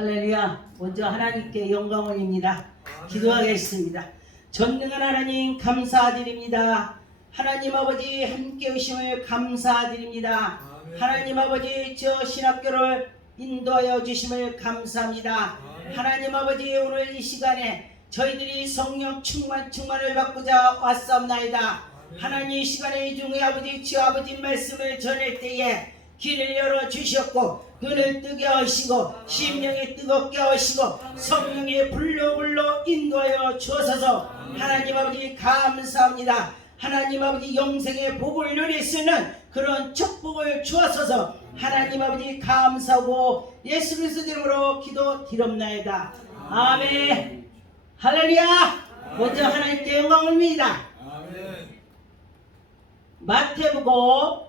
할렐루야. 먼저 하나님께 영광 올립니다. 기도하겠습니다. 전능한 하나님 감사드립니다. 하나님 아버지 함께 오심을 감사드립니다. 하나님 아버지 저 신학교를 인도하여 주심을 감사합니다. 하나님 아버지 오늘 이 시간에 저희들이 성령 충만을 받고자 왔사옵나이다. 하나님 이 시간에 이 중에 아버지 주 아버지 말씀을 전할 때에 길을 열어 주셨고 눈을 뜨게 하시고 심령이 뜨겁게 하시고 성령의 불로 인도하여 주옵소서. 하나님 아버지 감사합니다. 하나님 아버지 영생의 복을 누릴 수 있는 그런 축복을 주옵소서. 하나님 아버지 감사하고 예수 그리스도 이름으로 기도드립나이다. 아멘. 할렐루야. 먼저 하나님께 영광을 드립니다. 마태복음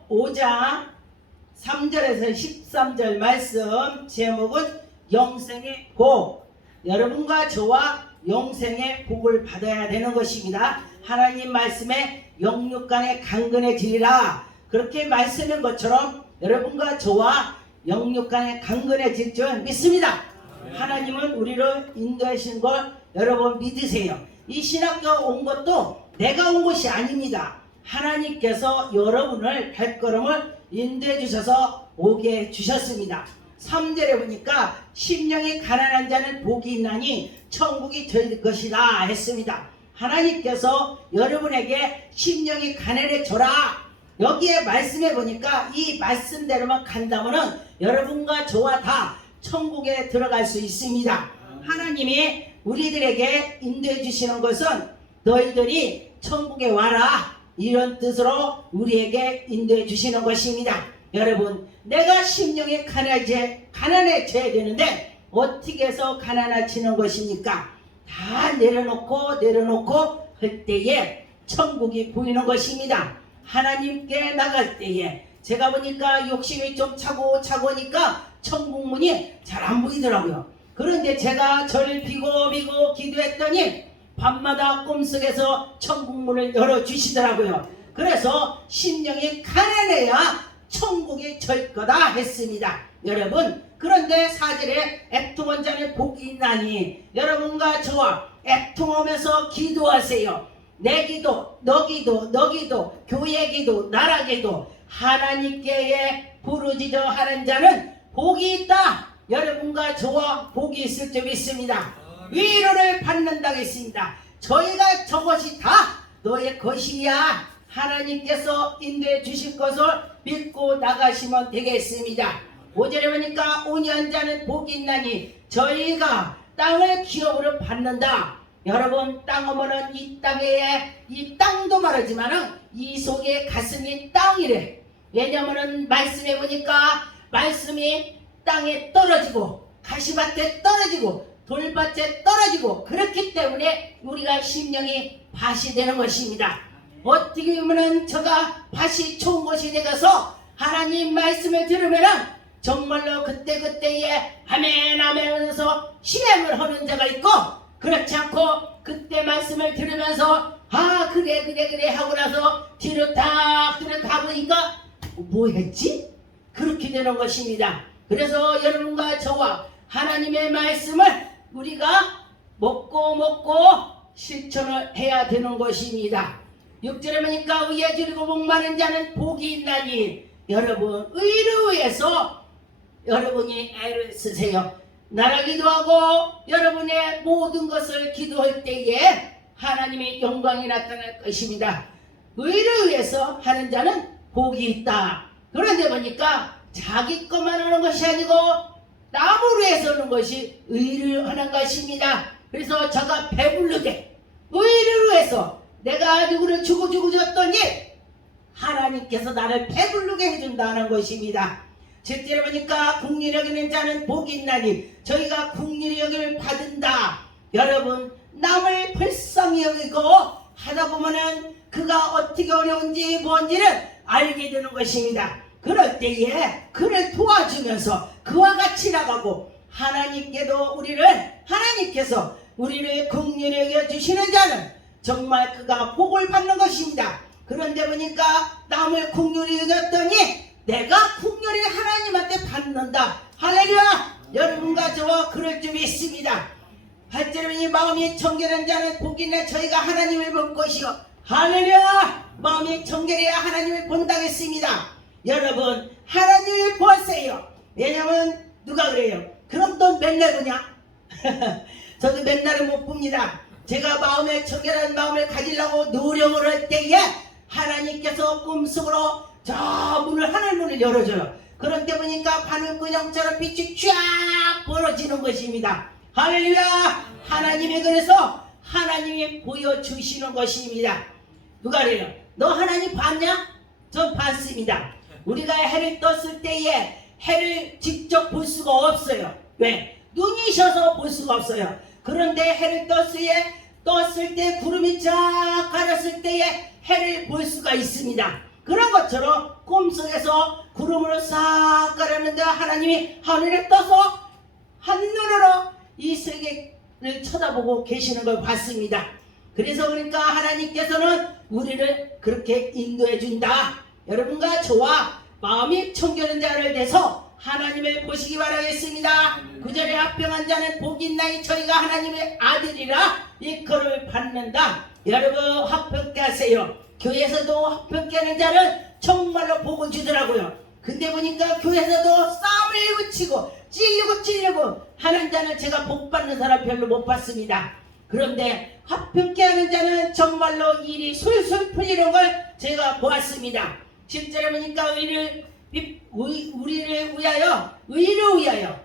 5장 3절에서 13절 말씀 제목은 영생의 복. 여러분과 저와 영생의 복을 받아야 되는 것입니다. 하나님 말씀에 영육간에 강건해지리라 그렇게 말씀인 것처럼 여러분과 저와 영육간에 강건해질 줄 믿습니다. 하나님은 우리를 인도하신 걸 여러분 믿으세요. 이 신학교 온 것도 내가 온 것이 아닙니다. 하나님께서 여러분을 발걸음을 인도해 주셔서 오게 해 주셨습니다. 3절에 보니까 심령이 가난한 자는 복이 있나니 천국이 될 것이다 했습니다. 하나님께서 여러분에게 심령이 가난해져라 여기에 말씀해 보니까 이 말씀대로만 간다면 여러분과 저와 다 천국에 들어갈 수 있습니다. 하나님이 우리들에게 인도해 주시는 것은 너희들이 천국에 와라 이런 뜻으로 우리에게 인도해 주시는 것입니다. 여러분 내가 심령이 가난해져야 되는데 어떻게 해서 가난해지는 것입니까? 다 내려놓고 할 때에 천국이 보이는 것입니다. 하나님께 나갈 때에 제가 보니까 욕심이 좀 차고 오니까 천국문이 잘 안 보이더라고요. 그런데 제가 절을 비고 기도했더니 밤마다 꿈속에서 천국문을 열어주시더라고요. 그래서 심령이 가난해야 천국이 절 거다 했습니다. 여러분 그런데 4절에 애통한 자는 복이 있나니 여러분과 저와 애통하면서 기도하세요. 내 기도, 너 기도, 교회 기도, 나라 기도 하나님께 부르짖어 하는 자는 복이 있다. 여러분과 저와 복이 있을 줄 믿습니다. 위로를 받는다고 했습니다. 저희가 저것이 다 너의 것이야. 하나님께서 인도해 주실 것을 믿고 나가시면 되겠습니다. 5절에 보니까 온유한자는 복이 있나니 저희가 땅을 기업으로 받는다. 여러분 땅 오면은 이 땅에 이 땅도 말하지만은 이 속에 가슴이 땅이래. 왜냐면은 말씀해 보니까 말씀이 땅에 떨어지고 가시밭에 떨어지고 돌밭에 떨어지고 그렇기 때문에 우리가 심령이 밭이 되는 것입니다. 어떻게 보면은 저가 밭이 좋은 것이 되어서 하나님 말씀을 들으면은 정말로 그때에 아멘 하면서 실행을 하는 자가 있고 그렇지 않고 그때 말씀을 들으면서 아 그래 하고 나서 뒤로 딱 가보니까 뭐 했지? 그렇게 되는 것입니다. 그래서 여러분과 저와 하나님의 말씀을 우리가 먹고 실천을 해야 되는 것입니다. 6절에 보니까 의에 줄이고 목마른 자는 복이 있나니 여러분 의를 위해서 여러분이 애를 쓰세요. 나라 기도하고 여러분의 모든 것을 기도할 때에 하나님의 영광이 나타날 것입니다. 의를 위해서 하는 자는 복이 있다. 그런데 보니까 자기 것만 하는 것이 아니고 남을 위해서 하는 것이 의를 하는 것입니다. 그래서 저가 배부르게 의를 위해서 내가 누구를 주고 줬더니 하나님께서 나를 배부르게 해준다는 것입니다. 7절에 보니까 긍휼히 여기는 자는 복이 있나니 저희가 긍휼히 여김을 받은다. 여러분 남을 불쌍히 여기고 하다 보면은 그가 어떻게 어려운지 뭔지를 알게 되는 것입니다. 그럴 때에 그를 도와주면서 그와 같이 나가고 하나님께서 우리를 긍휼히 여겨주시는 자는 정말 그가 복을 받는 것입니다. 그런데 보니까 남을 긍휼히 여겼더니 내가 긍휼히 하나님한테 받는다. 할렐루야. 여러분과 저와 그럴 줄 믿습니다. 팔자로니 마음이 청결한 자는 복이나 저희가 하나님을 볼 것이요. 할렐루야! 마음이 청결해야 하나님을 본다겠습니다. 여러분 하나님을 보세요. 왜냐면 누가 그래요? 그럼 또 맨날 보냐? 저도 맨날은 못 봅니다. 제가 마음에 청결한 마음을 가지려고 노력을 할 때에 하나님께서 꿈속으로 저 문을 하늘문을 열어줘요. 그런 때 보니까 바늘구멍처럼 빛이 쫙 벌어지는 것입니다. 할렐루야! 하나님이 그래서 하나님이 보여주시는 것입니다. 누가 그래요? 너 하나님 봤냐? 전 봤습니다. 우리가 해를 떴을 때에 해를 직접 볼 수가 없어요. 왜? 눈이 셔서 볼 수가 없어요. 그런데 해를 떴을 때 구름이 쫙 가렸을 때에 해를 볼 수가 있습니다. 그런 것처럼 꿈속에서 구름으로 싹 가렸는데 하나님이 하늘에 떠서 한눈으로 이 세계를 쳐다보고 계시는 걸 봤습니다. 그래서 그러니까 하나님께서는 우리를 그렇게 인도해 준다. 여러분과 저와 마음이 청결한 자를 대서 하나님을 보시기 바라겠습니다. 구절에 합병한 자는 복이 있나니 저희가 하나님의 아들이라 일컬을 받는다. 여러분 합병케 하세요. 교회에서도 합병케 하는 자는 정말로 복을 주더라고요. 근데 보니까 교회에서도 싸움을 붙이고 찔리고 하는 자는 제가 복 받는 사람 별로 못 봤습니다. 그런데 합병케 하는 자는 정말로 일이 술술 풀리는 걸 제가 보았습니다. 실제로 보니까 우리를 위하여 의를 위하여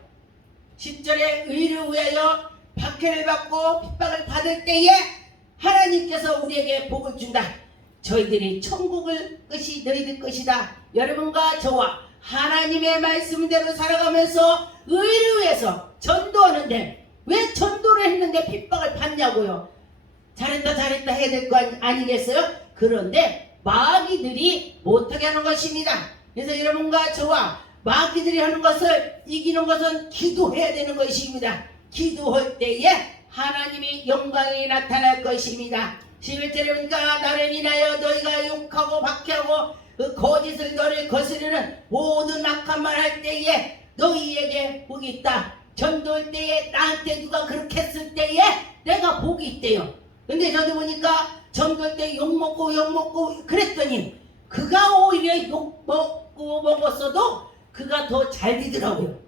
10절에 의를 위하여 박해를 받고 핍박을 받을 때에 하나님께서 우리에게 복을 준다. 저희들이 천국을 것이 너희들 것이다. 여러분과 저와 하나님의 말씀대로 살아가면서 의를 위해서 전도하는데 왜 전도를 했는데 핍박을 받냐고요. 잘했다 해야 될 거 아니겠어요? 그런데 마귀들이 못하게 하는 것입니다. 그래서 여러분과 저와 마귀들이 하는 것을 이기는 것은 기도해야 되는 것입니다. 기도할 때에 하나님이 영광이 나타날 것입니다. 11절에 보니까 나를 인하여 너희가 욕하고 박해하고 그 거짓을 너를 거스르는 모든 악한 말 할 때에 너희에게 복이 있다. 전도할 때에 나한테 누가 그렇게 했을 때에 내가 복이 있대요. 근데 저도 보니까 전도할 때 욕먹고 그랬더니 그가 오히려 욕먹고 먹었어도 그가 더 잘 되더라고요.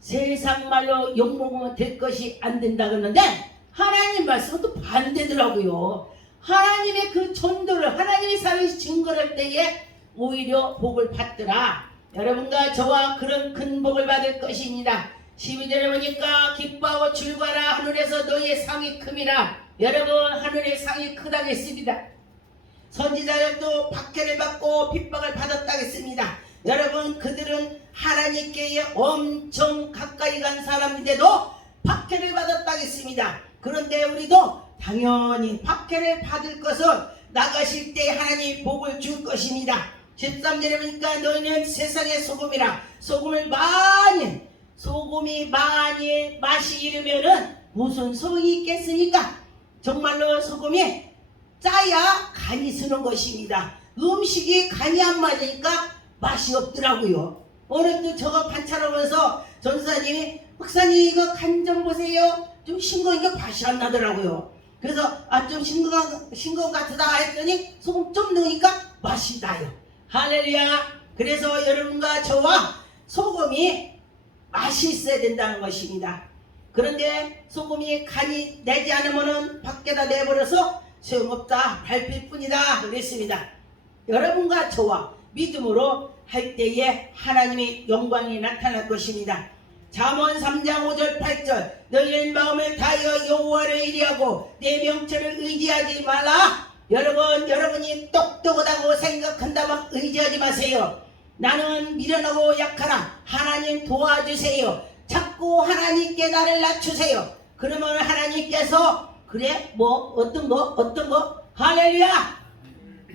세상 말로 욕먹으면 될 것이 안 된다 그러는데 하나님 말씀은 또 반대더라고요. 하나님의 그 전도를 하나님이 살아계신 증거를 할 때에 오히려 복을 받더라. 여러분과 저와 그런 큰 복을 받을 것입니다. 12절에 보니까 기뻐하고 즐거워라. 하늘에서 너희의 상이 큼이라. 여러분 하늘의 상이 크다겠습니다. 선지자들도 박해를 받고 핍박을 받았다겠습니다. 여러분 그들은 하나님께 엄청 가까이 간 사람인데도 박해를 받았다겠습니다. 그런데 우리도 당연히 박해를 받을 것은 나가실 때 하나님 복을 줄 것입니다. 13절에 보니까 너희는 세상의 소금이라. 소금이 많이 맛이 이르면은 무슨 소용이 있겠습니까? 정말로 소금이 짜야 간이 쓰는 것입니다. 음식이 간이 안 맞으니까 맛이 없더라고요. 오늘도 저거 관찰하면서 전사님이 목사님 이거 간 좀 보세요. 좀 싱거우니까 맛이 안 나더라고요. 그래서 좀 싱거운 것 같다 했더니 소금 좀 넣으니까 맛이 나요. 할렐루야. 그래서 여러분과 저와 소금이 맛이 있어야 된다는 것입니다. 그런데 소금이 간이 내지 않으면 밖에다 내버려서 소용없다 밟힐 뿐이다 그랬습니다. 여러분과 저와 믿음으로 할 때에 하나님의 영광이 나타날 것입니다. 잠언 3장 5절 8절 너희는 마음을 다하여 여호와를 의리하고 내 명철을 의지하지 말라. 여러분이 똑똑하다고 생각한다면 의지하지 마세요. 나는 미련하고 약하라. 하나님 도와주세요. 자꾸 하나님께 나를 낮추세요. 그러면 하나님께서 그래 어떤 거 할렐루야.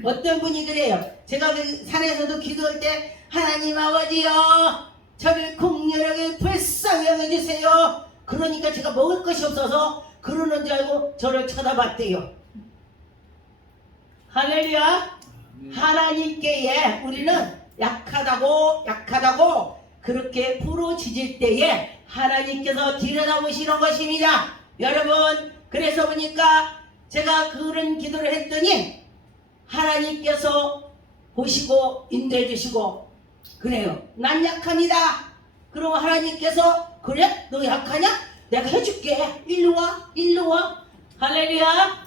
어떤 분이 그래요. 제가 그 산에서도 기도할 때 하나님 아버지요 저를 공렬하게 불쌍히 여겨주세요. 그러니까 제가 먹을 것이 없어서 그러는 줄 알고 저를 쳐다봤대요. 할렐루야. 하나님께 우리는 약하다고 그렇게 부러지질 때에 하나님께서 들여다보시는 것입니다. 여러분, 그래서 보니까 제가 그런 기도를 했더니 하나님께서 보시고 인도해 주시고 그래요. 난 약합니다. 그럼 하나님께서 그래? 너 약하냐? 내가 해줄게. 일로 와. 일로 와. 할렐루야.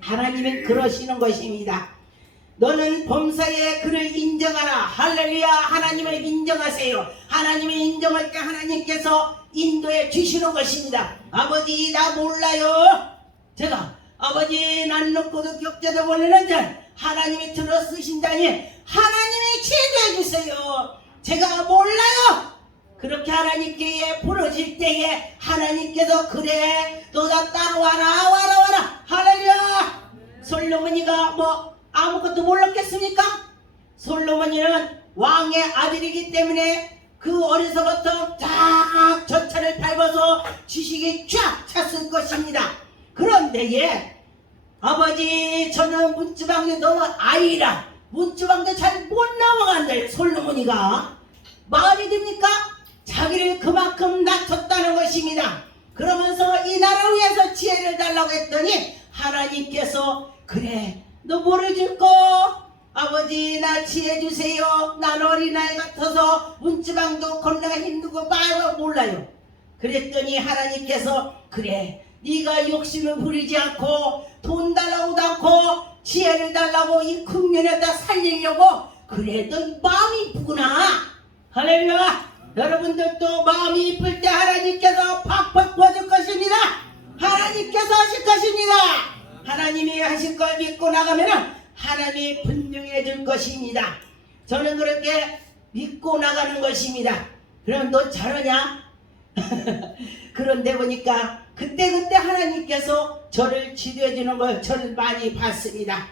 하나님은 그러시는 것입니다. 너는 범사에 그를 인정하라. 할렐루야. 하나님을 인정하세요. 하나님을 인정할 때 하나님께서 인도해 주시는 것입니다. 아버지 나 몰라요. 제가 아버지 난 놓고도 격자도 몰리는 자 하나님이 들어 쓰신다니 하나님이 지도해 주세요. 제가 몰라요. 그렇게 하나님께 부러질 때에 하나님께서 그래 너가 따라와라 와라 할렐루야. 솔로몬이가 뭐 아무것도 몰랐겠습니까? 솔로몬이는 왕의 아들이기 때문에 그 어려서부터 쫙 전차를 밟아서 지식이 쫙 찼을 것입니다. 그런데 아버지 저는 문지방에 너무 아이라 문지방도 잘 못 넘어간다. 솔로몬이가 말이 됩니까? 자기를 그만큼 낮췄다는 것입니다. 그러면서 이 나라를 위해서 지혜를 달라고 했더니 하나님께서 그래 너 뭐를 줄거? 아버지 나 지혜 주세요. 난 어린아이 같아서 문지방도 건너가 힘들고 말을 몰라요. 그랬더니 하나님께서 그래 네가 욕심을 부리지 않고 돈 달라고도 않고 지혜를 달라고 이 국면에다 살리려고 그래 너 마음이 이쁘구나. 할렐루야. 여러분들도 마음이 이쁠 때 하나님께서 팍팍 부어줄 것입니다. 하나님께서 하실 것입니다. 하나님이 하실 걸 믿고 나가면 하나님이 분명히 해줄 것입니다. 저는 그렇게 믿고 나가는 것입니다. 그럼 너 잘하냐? 그런데 보니까 그때 하나님께서 저를 지도해 주는 걸 저는 많이 봤습니다.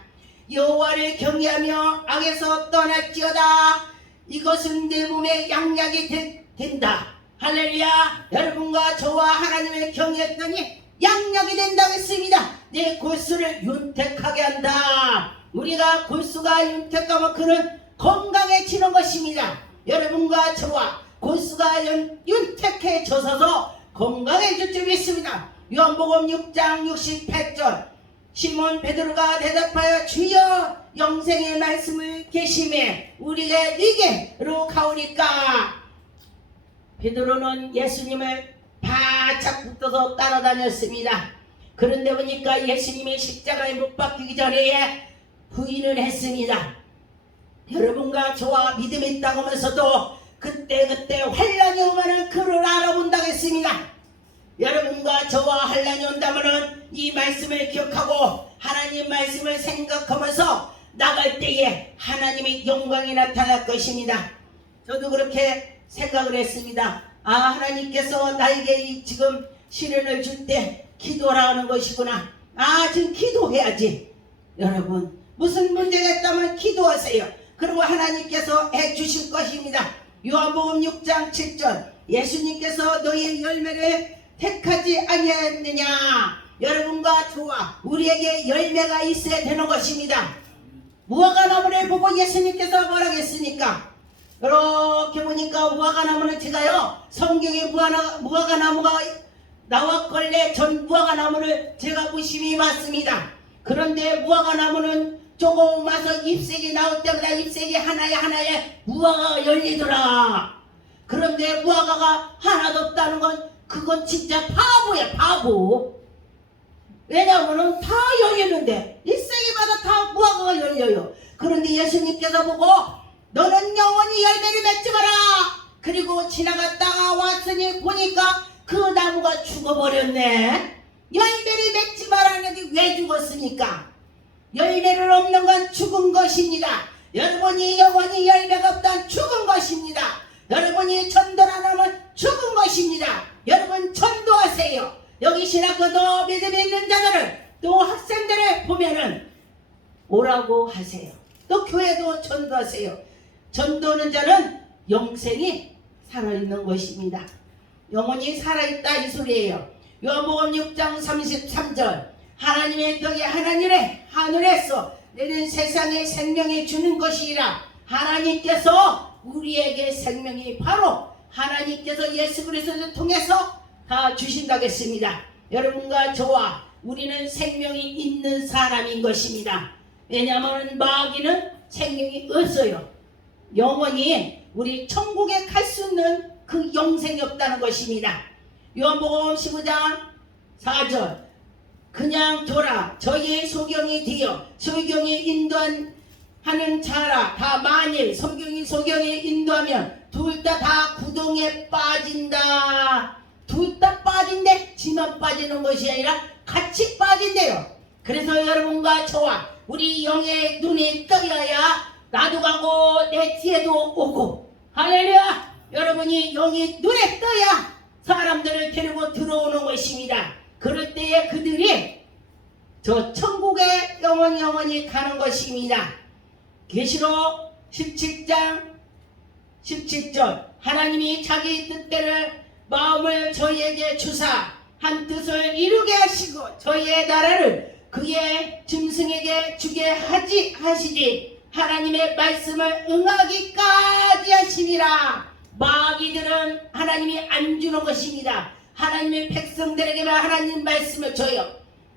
여호와를 경외하며 악에서 떠날지어다. 이것은 내 몸에 양약이 된다. 할렐루야. 여러분과 저와 하나님을 경외했더니 양약이 된다고 했습니다. 내 골수를 윤택하게 한다. 우리가 골수가 윤택하면 그는 건강해지는 것입니다. 여러분과 저와 골수가 윤택해져서 건강해질 줄 믿습니다. 요한복음 6장 68절 시몬 베드로가 대답하여 주여 영생의 말씀을 계심에 우리가 네게로 가오니까. 베드로는 예수님을 바짝 붙어서 따라다녔습니다. 그런데 보니까 예수님이 십자가에 못 박히기 전에 부인을 했습니다. 여러분과 저와 믿음이 있다고 하면서도 그때 환란이 오면 그를 알아본다고 했습니다. 여러분과 저와 환란이 온다면 이 말씀을 기억하고 하나님 말씀을 생각하면서 나갈 때에 하나님의 영광이 나타날 것입니다. 저도 그렇게 생각을 했습니다. 아 하나님께서 나에게 지금 시련을 줄 때 기도하라는 것이구나. 아 지금 기도해야지. 여러분 무슨 문제가 있다면 기도하세요. 그리고 하나님께서 해주실 것입니다. 요한복음 6장 7절 예수님께서 너희의 열매를 택하지 아니하였느냐. 여러분과 저와 우리에게 열매가 있어야 되는 것입니다. 무화과나무를 보고 예수님께서 뭐라고 했습니까? 이렇게 보니까 무화과나무는 제가요 성경에 무화과나무가 나왔걸래 전 무화과나무를 제가 무심히 봤습니다. 그런데 무화과나무는 조금 와서 잎색이 나올 때마다 잎색이 하나에 무화과가 열리더라. 그런데 무화과가 하나도 없다는 건 그건 진짜 바보야 바보. 왜냐하면 다 열리는데 잎색이마다 다 무화과가 열려요. 그런데 예수님께서 보고 너는 영원히 열매를 맺지 마라. 그리고 지나갔다가 왔으니 보니까 그 나무가 죽어버렸네. 열매를 맺지 말라는데 왜 죽었습니까? 열매를 없는 건 죽은 것입니다. 여러분이 영원히 열매가 없다면 죽은 것입니다. 여러분이 전도를 안 하면 죽은 것입니다. 여러분 전도하세요. 여기 신학교도 믿음이 있는 자들을 또 학생들을 보면은 오라고 하세요. 또 교회도 전도하세요. 전도하는 자는 영생이 살아있는 것입니다. 영혼이 살아있다 이 소리예요. 요한복음 6장 33절 하나님의 떡이 하늘에서 내린 세상에 생명이 주는 것이라. 하나님께서 우리에게 생명이 바로 하나님께서 예수 그리스도를 통해서 다 주신다겠습니다. 여러분과 저와 우리는 생명이 있는 사람인 것입니다. 왜냐하면 마귀는 생명이 없어요. 영원히 우리 천국에 갈 수 있는 그 영생이 없다는 것입니다. 요한복음 15장 4절 그냥 둬라 저희의 소경이 되어 소경이 인도하는 자라. 다 만일 소경에 인도하면 둘 다 구덩이에 빠진다. 둘 다 빠진대. 지만 빠지는 것이 아니라 같이 빠진대요. 그래서 여러분과 저와 우리 영의 눈이 떠야 나도 가고 내 뒤에도 오고. 할렐루야. 여러분이 영이 눈에 떠야 사람들을 데리고 들어오는 것입니다. 그럴 때에 그들이 저 천국에 영원히 가는 것입니다. 계시록 17장 17절 하나님이 자기 뜻대로 마음을 저희에게 주사 한 뜻을 이루게 하시고 저희의 나라를 그의 짐승에게 주게 하시지 하나님의 말씀을 응하기까지 하시니라. 마귀들은 하나님이 안 주는 것입니다. 하나님의 백성들에게만 하나님 말씀을 줘요.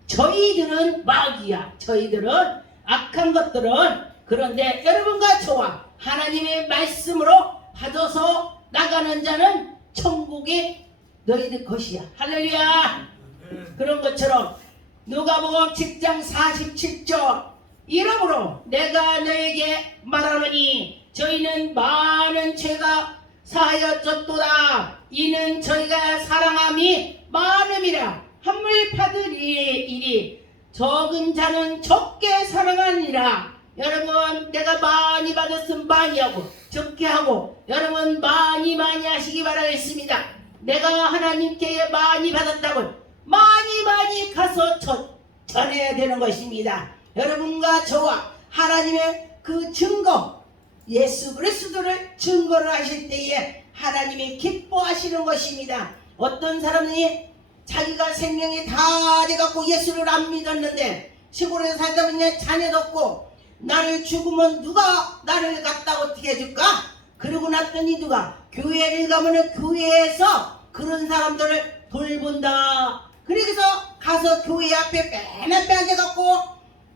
저희들은 마귀야. 저희들은 악한 것들은. 그런데 여러분과 저와 하나님의 말씀으로 받아서 나가는 자는 천국이 너희들 것이야. 할렐루야. 그런 것처럼 누가복음 10장 47절 이러므로 내가 너에게 말하노니 저희는 많은 죄가 사하였었도다. 이는 저희가 사랑함이 많음이라. 한물 받으리 이리 적은 자는 적게 사랑하니라. 여러분 내가 많이 받았으면 많이 하고 적게 하고 여러분 많이 하시기 바라겠습니다. 내가 하나님께 많이 받았다고 많이 가서 전해야 되는 것입니다. 여러분과 저와 하나님의 그 증거 예수 그리스도를 증거를 하실 때에 하나님이 기뻐하시는 것입니다. 어떤 사람이 자기가 생명이 다 돼갖고 예수를 안 믿었는데 시골에 살다 보니 자녀도 없고 나를 죽으면 누가 나를 갖다 어떻게 해줄까? 그러고 났더니 누가 교회를 가면은 교회에서 그런 사람들을 돌본다. 그래서 가서 교회 앞에 맨 앞에 앉아갖고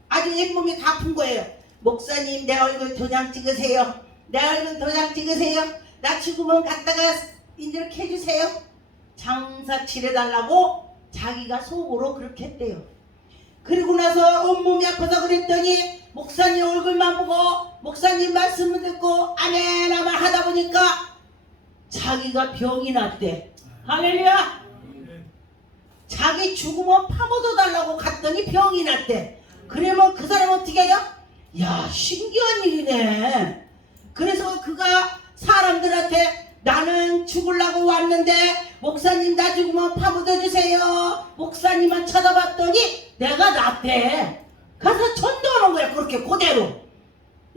아주 잇몸이 다 아픈 거예요. 목사님 내 얼굴 도장 찍으세요. 내 얼굴 도장 찍으세요. 나 죽으면 갖다가 이렇게 해주세요. 장사 치러달라고 자기가 속으로 그렇게 했대요. 그리고 나서 온몸이 아파서 그랬더니 목사님 얼굴만 보고 목사님 말씀을 듣고 아멘 아멘 하다 보니까 자기가 병이 났대. 할렐루야. 자기 죽으면 파묻어 달라고 갔더니 병이 났대. 그러면 그 사람 어떻게 해요? 야 신기한 일이네. 그래서 그가 사람들한테 나는 죽으려고 왔는데 목사님 나 죽으면 파묻어 주세요. 목사님만 쳐다봤더니 내가 낫대. 가서 전도하는 거야. 그렇게 그대로.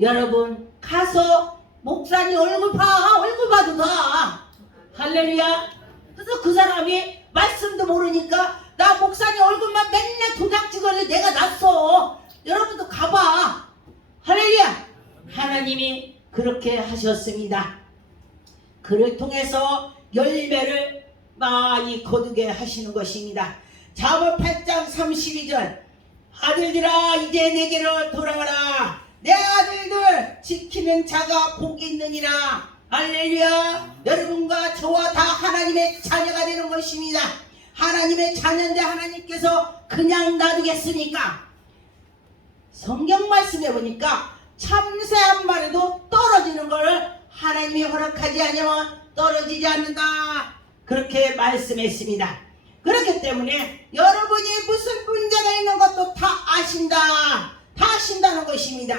여러분 가서 목사님 얼굴 봐도 다. 할렐루야. 그래서 그 사람이 말씀도 모르니까 나 목사님 얼굴만 맨날 도장 찍어서 내가 낫어. 여러분도 가봐. 할렐루야. 하나님이 그렇게 하셨습니다. 그를 통해서 열매를 많이 거두게 하시는 것입니다. 잠언 8장 32절 아들들아 이제 내게로 돌아와라. 내 아들들 지키는 자가 복이 있느니라. 할렐루야. 여러분과 저와 다 하나님의 자녀가 되는 것입니다. 하나님의 자녀인데 하나님께서 그냥 놔두겠습니까? 성경 말씀에 보니까 참새 한 마리도 떨어지는 것을 하나님이 허락하지 않으면 떨어지지 않는다. 그렇게 말씀했습니다. 그렇기 때문에 여러분이 무슨 문제가 있는 것도 다 아신다. 다 아신다는 것입니다.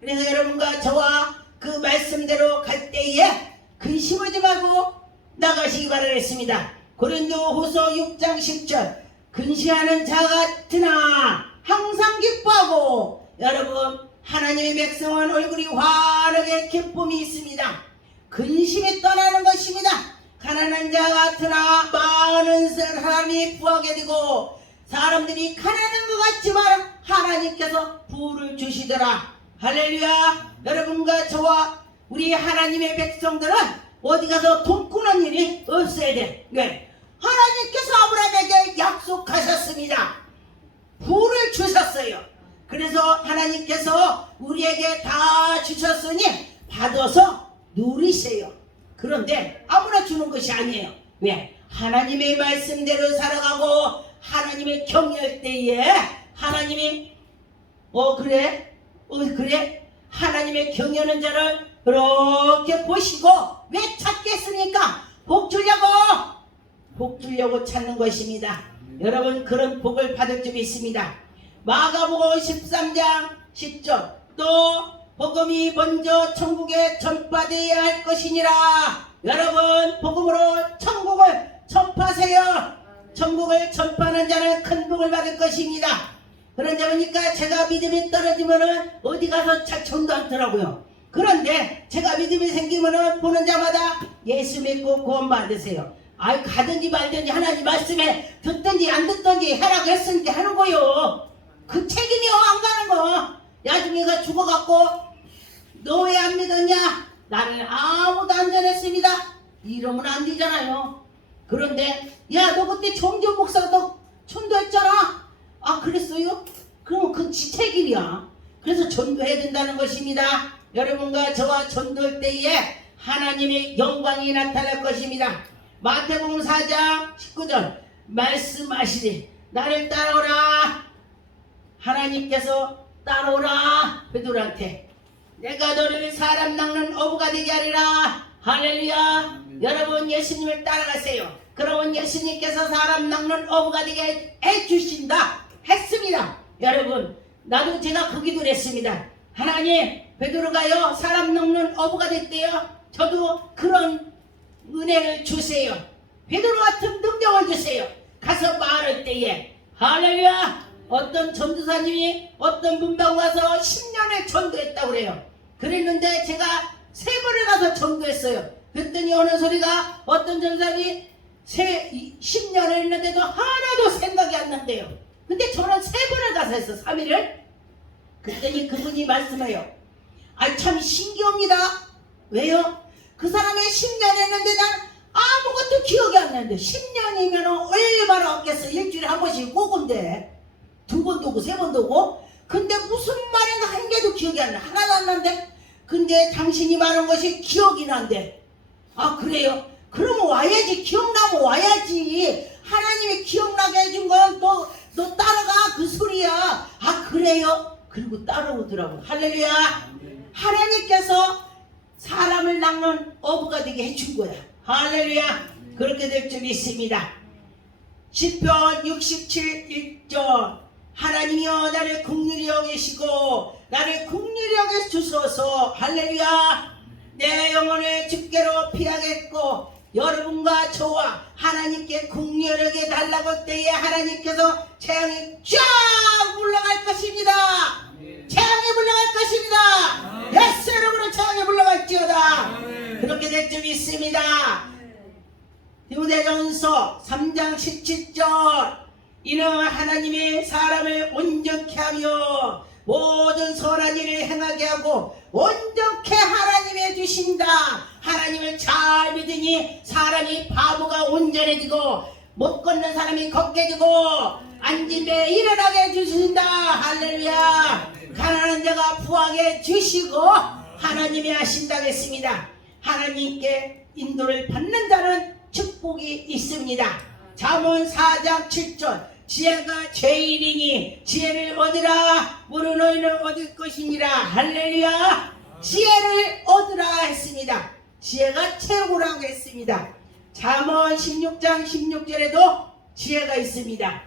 그래서 여러분과 저와 그 말씀대로 갈 때에 근심하지 말고 나가시기 바라겠습니다. 고린도후서 6장 10절 근시하는 자 같으나 항상 기뻐하고. 여러분 하나님의 백성은 얼굴이 환하게 기쁨이 있습니다. 근심이 떠나는 것입니다. 가난한 자 같으나 많은 사람이 부하게 되고 사람들이 가난한 것 같지만 하나님께서 부를 주시더라. 할렐루야. 여러분과 저와 우리 하나님의 백성들은 어디 가서 돈 꾸는 일이 없어야 돼. 왜? 하나님께서 아브라함에게 약속하셨습니다. 부를 주셨어요. 그래서 하나님께서 우리에게 다 주셨으니 받아서 누리세요. 그런데 아무나 주는 것이 아니에요. 왜? 하나님의 말씀대로 살아가고 하나님의 경외할 때에 하나님이 그래? 하나님의 경외하는 자를 그렇게 보시고 왜 찾겠습니까? 복 주려고 찾는 것입니다. 여러분 그런 복을 받을 줄 믿습니다. 마가복음 13장 10절 또 복음이 먼저 천국에 전파되어야 할 것이니라. 여러분 복음으로 천국을 전파하세요. 천국을 전파하는 자는 큰 복을 받을 것입니다. 그런데 보니까 제가 믿음이 떨어지면은 어디 가서 전도 않더라고요. 그런데 제가 믿음이 생기면은 보는 자마다 예수 믿고 구원 받으세요. 아이 가든지 말든지 하나님 말씀에 듣든지 안 듣든지 해라 그랬으니까 하는 거요. 그 책임이요 안 가는 거. 나중에 가 죽어갖고 너 왜 안 믿었냐? 나는 아무도 안 전했습니다. 이러면 안 되잖아요. 그런데 야 너 그때 정전 목사가 너 전도했잖아. 아 그랬어요? 그럼 그 지 책임이야. 그래서 전도해야 된다는 것입니다. 여러분과 저와 전도할 때에 하나님의 영광이 나타날 것입니다. 마태복음 4장 19절 말씀하시니 나를 따라오라. 하나님께서 따라오라 베드로한테 내가 너를 사람 낚는 어부가 되게 하리라. 할렐루야. 여러분 예수님을 따라가세요. 그러면 예수님께서 사람 낚는 어부가 되게 해주신다 했습니다. 여러분 나도 제가 그 기도를 했습니다. 하나님 베드로가요 사람 낚는 어부가 됐대요. 저도 그런 은혜를 주세요. 베드로 같은 능력을 주세요. 가서 말할 때에 할렐루야. 어떤 전도사님이 어떤 문방 와서 10년을 전도했다고 그래요. 그랬는데 제가 3번을 가서 전도했어요. 그랬더니 어느 소리가 어떤 전사님이 10년을 했는데도 하나도 생각이 안 난대요. 근데 저는 3번을 가서 했어. 3일을. 그랬더니 그분이 말씀해요. 아 참 신기합니다. 왜요? 그 사람이 10년 했는데 난 아무것도 기억이 안 나는데 10년이면 얼마나 없겠어. 일주일에 한 번씩 오건데 2번도 오고 3번도 오고. 근데 무슨 말인가 한 개도 기억이 안 나. 하나도 안 난대. 근데 당신이 말한 것이 기억이 난대. 아 그래요? 그러면 와야지. 기억나면 와야지. 하나님이 기억나게 해준 건 너 따라가 그 소리야. 아 그래요? 그리고 따라오더라고. 할렐루야. 하나님께서 사람을 낚는 어부가 되게 해준 거야. 할렐루야. 그렇게 될 줄 믿습니다. 시편 67 1절 하나님이여 나를 긍휼히 여기시고 나를 긍휼히 여겨 주소서. 할렐루야. 내 영혼을 주께로 피하겠고 여러분과 저와 하나님께 긍휼하게 달라고 할 때에 하나님께서 재앙이 쫙 물러갈 것입니다. 재앙이 물러갈 것입니다. 예수 이름으로 재앙이 물러갈지어다. 그렇게 될 줄 믿습니다. 디모데전서 3장 17절 이는 하나님이 사람을 온전케 하며 모든 선한 일을 행하게 하고 온전케 하나님이 해주신다. 하나님을 잘 믿으니 사람이 바보가 온전해지고 못 걷는 사람이 걷게 되고 앉은 데 일어나게 해주신다. 할렐루야. 가난한 자가 부하게 주시고 하나님이 하신다고 했습니다. 하나님께 인도를 받는 자는 축복이 있습니다. 잠언 4장 7절 지혜가 죄인이니 지혜를 얻으라. 무릇 너희는 얻을 것이니라. 할렐루야. 지혜를 얻으라 했습니다. 지혜가 최고라고 했습니다. 잠언 16장 16절에도 지혜가 있습니다.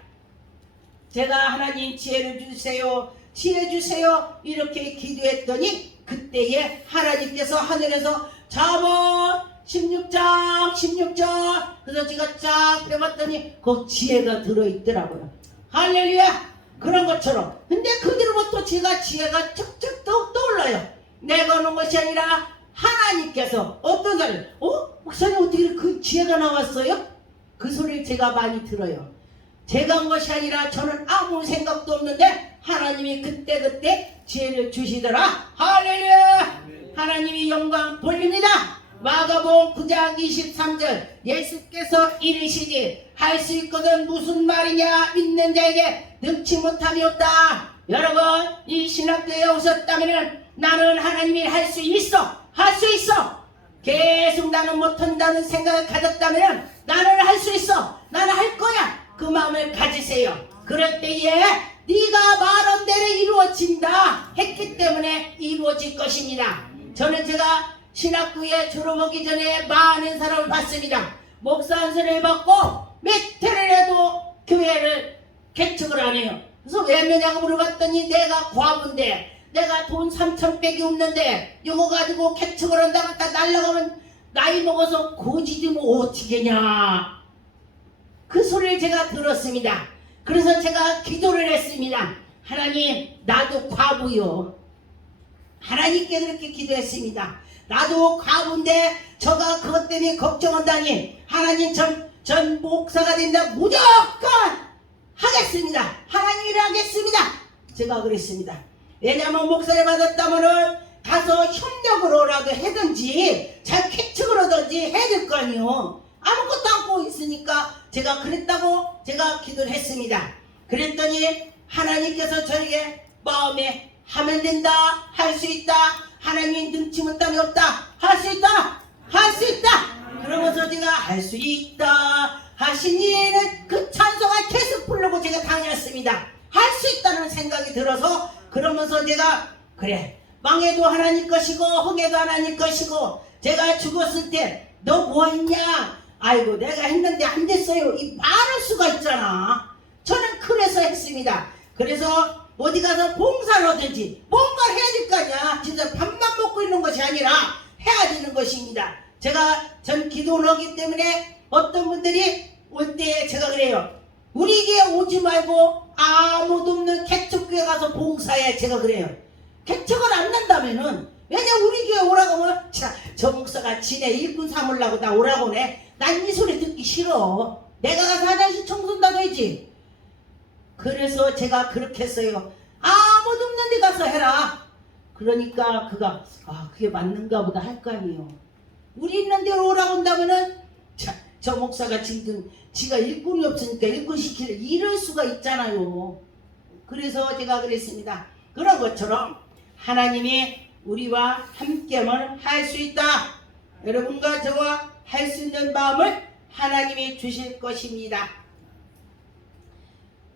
제가 하나님 지혜를 주세요, 지혜 주세요 이렇게 기도했더니 그때에 하나님께서 하늘에서 잠언 16장 16절 그래서 제가 쫙 빼봤더니 그 지혜가 들어있더라고요. 할렐루야. 그런 것처럼. 근데 그대로부터 제가 지혜가 쩍쩍 떠올라요. 내가 놓은 것이 아니라 하나님께서. 어떤 사람 목사님 어떻게 그 지혜가 나왔어요? 그 소리를 제가 많이 들어요. 제가 한 것이 아니라 저는 아무 생각도 없는데 하나님이 그때그때 지혜를 주시더라. 할렐루야. 하나님이 영광 돌립니다. 마가복음 9장 23절 예수께서 이르시기 할 수 있거든 무슨 말이냐 믿는 자에게 능치 못함이 없다. 여러분 이 신학교에 오셨다면 나는 하나님이 할 수 있어 계속 나는 못한다는 생각을 가졌다면 나는 할 수 있어 나는 할 거야 그 마음을 가지세요. 그럴 때에 네가 말한 대로 이루어진다 했기 때문에 이루어질 것입니다. 저는 제가 신학교에 졸업하기 전에 많은 사람을 봤습니다. 목사 한 선을 받고 몇 해를 해도 교회를 개척을 안 해요. 그래서 왜 하느냐고 물어봤더니 내가 과부인데 내가 돈 3,000백이 없는데 이거 가지고 개척을 한다고 다 날라가면 나이 먹어서 고지지 뭐 어떻게냐 그 소리를 제가 들었습니다. 그래서 제가 기도를 했습니다. 하나님 나도 과부요. 하나님께 그렇게 기도했습니다. 나도 과부인데 저가 그것 때문에 걱정한다니 하나님 전 목사가 된다 무조건 하겠습니다. 하나님이라 하겠습니다. 제가 그랬습니다. 왜냐하면 목사를 받았다면은 가서 협력으로라도 해든지 잘 개척을 하든지 해야 될 거 아니요. 아무것도 않고 있으니까 제가 그랬다고 제가 기도를 했습니다. 그랬더니 하나님께서 저에게 마음에 하면 된다 할 수 있다 하나님 능치 못함이 없다 할 수 있다 그러면서 제가 할 수 있다 하시니는 그 찬송을 계속 부르고 제가 다녔습니다. 할 수 있다는 생각이 들어서 그러면서 내가 그래 망해도 하나님 것이고 흥해도 하나님 것이고 제가 죽었을 때 너 뭐 했냐 아이고 내가 했는데 안 됐어요 이 말할 수가 있잖아. 저는 그래서 했습니다. 그래서 어디 가서 봉사를 하든지 뭔가를 해야 될 거 아니야. 진짜 밥만 먹고 있는 것이 아니라 해야 되는 것입니다. 제가 전 기도를 하기 때문에 어떤 분들이 올 때 제가 그래요. 우리 교회 오지 말고 아무도 없는 개척교회 가서 봉사해. 제가 그래요. 개척을 안 난다면은 왜냐 우리 교회 오라고 하면 저 목사가 지네 일꾼 삼으려고 나 오라고 해. 난 이 소리 듣기 싫어. 내가 가서 화장실 청소한다고 했지. 그래서 제가 그렇게 했어요. 아무도 없는 데 가서 해라. 그러니까 그가 그게 맞는가 보다 할 거 아니에요. 우리 있는 데로 오라고 한다면은 저 목사가 지금 지가 일꾼이 없으니까 일꾼 시키려 이럴 수가 있잖아요. 그래서 제가 그랬습니다. 그런 것처럼 하나님이 우리와 함께만 할 수 있다. 여러분과 저와 할 수 있는 마음을 하나님이 주실 것입니다.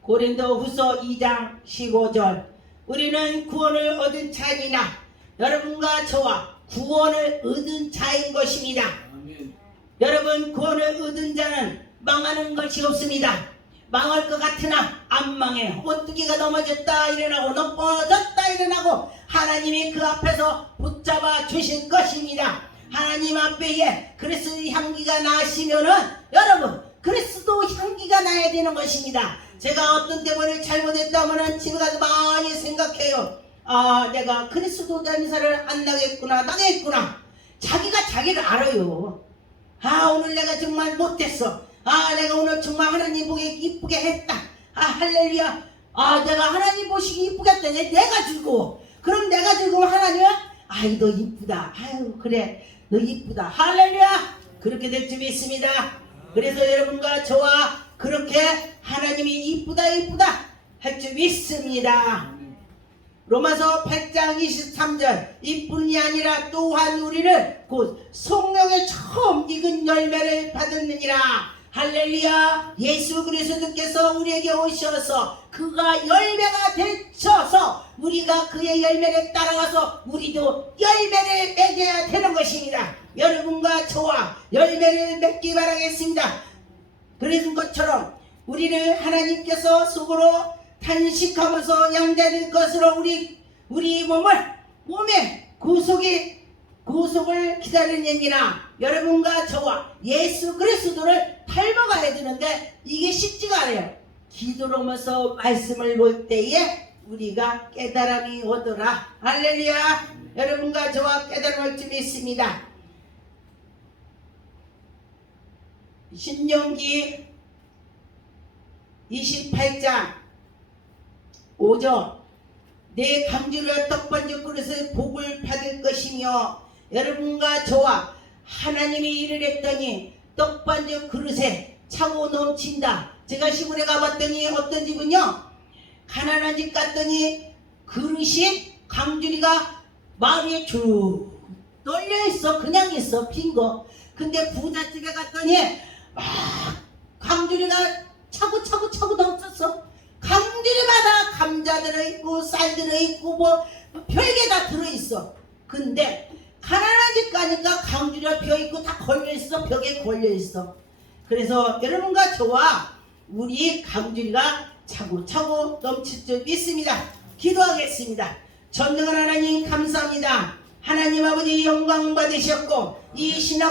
고린도후서 2장 15절 우리는 구원을 얻은 자이나 여러분과 저와 구원을 얻은 자인 것입니다. 아멘. 여러분 구원을 얻은 자는 망하는 것이 없습니다. 망할 것 같으나 안 망해. 오뚜기가 넘어졌다 일어나고 넘어졌다 일어나고 하나님이 그 앞에서 붙잡아 주실 것입니다. 하나님 앞에 그리스도의 향기가 나시면은 여러분 그리스도 향기가 나야 되는 것입니다. 제가 어떤 때문에 잘못했다면 집에 가서 많이 생각해요. 내가 그리스도 단사를 안 나겠구나 나겠구나. 자기가 자기를 알아요. 오늘 내가 정말 못했어. 내가 오늘 정말 하나님 보기 이쁘게 했다. 할렐루야. 내가 하나님 보시기 이쁘게 했더니 내가 즐거워. 그럼 내가 즐거우면 하나님은 너 이쁘다. 그래 너 이쁘다. 할렐루야. 그렇게 될 줄 믿습니다. 그래서 여러분과 저와 그렇게 하나님이 이쁘다 할 줄 믿습니다. 로마서 8장 23절 이뿐이 아니라 또한 우리를 곧 성령의 처음 익은 열매를 받았느니라. 할렐루야. 예수 그리스도께서 우리에게 오셔서 그가 열매가 되셔서 우리가 그의 열매를 따라가서 우리도 열매를 맺어야 되는 것입니다. 여러분과 저와 열매를 맺기 바라겠습니다. 그런 것처럼 우리는 하나님께서 속으로 탄식하면서 양자될 것으로 우리 몸에 구속을 기다리느니라. 여러분과 저와 예수 그리스도를 닮아가야 되는데 이게 쉽지가 않아요. 기도로 하면서 말씀을 볼 때에 우리가 깨달음이 오더라. 할렐루야. 여러분과 저와 깨달음을 좀 있습니다. 신명기 28장 5절 내 강주리와 떡반죽 그릇을 복을 받을 것이며 여러분과 저와 하나님이 일을 했더니 떡반죽 그릇에 차고 넘친다. 제가 시골에 가봤더니 어떤 집은요 가난한 집 갔더니 그릇이 강주리가 마루에 쭉 널려있어. 그냥 있어 빈거. 근데 부잣집에 갔더니 막 강주리가 차고 넘쳤어. 강주리마다 감자 들어있고 쌀 들어있고 뭐 별게 다 들어있어. 근데 가난한 집 가니까 강주리가 벼있고 다 걸려있어. 벽에 걸려있어. 그래서 여러분과 저와 우리 강주리가 차고 넘칠 줄 믿습니다. 기도하겠습니다. 전능한 하나님 감사합니다. 하나님 아버지 영광 받으셨고 이 신학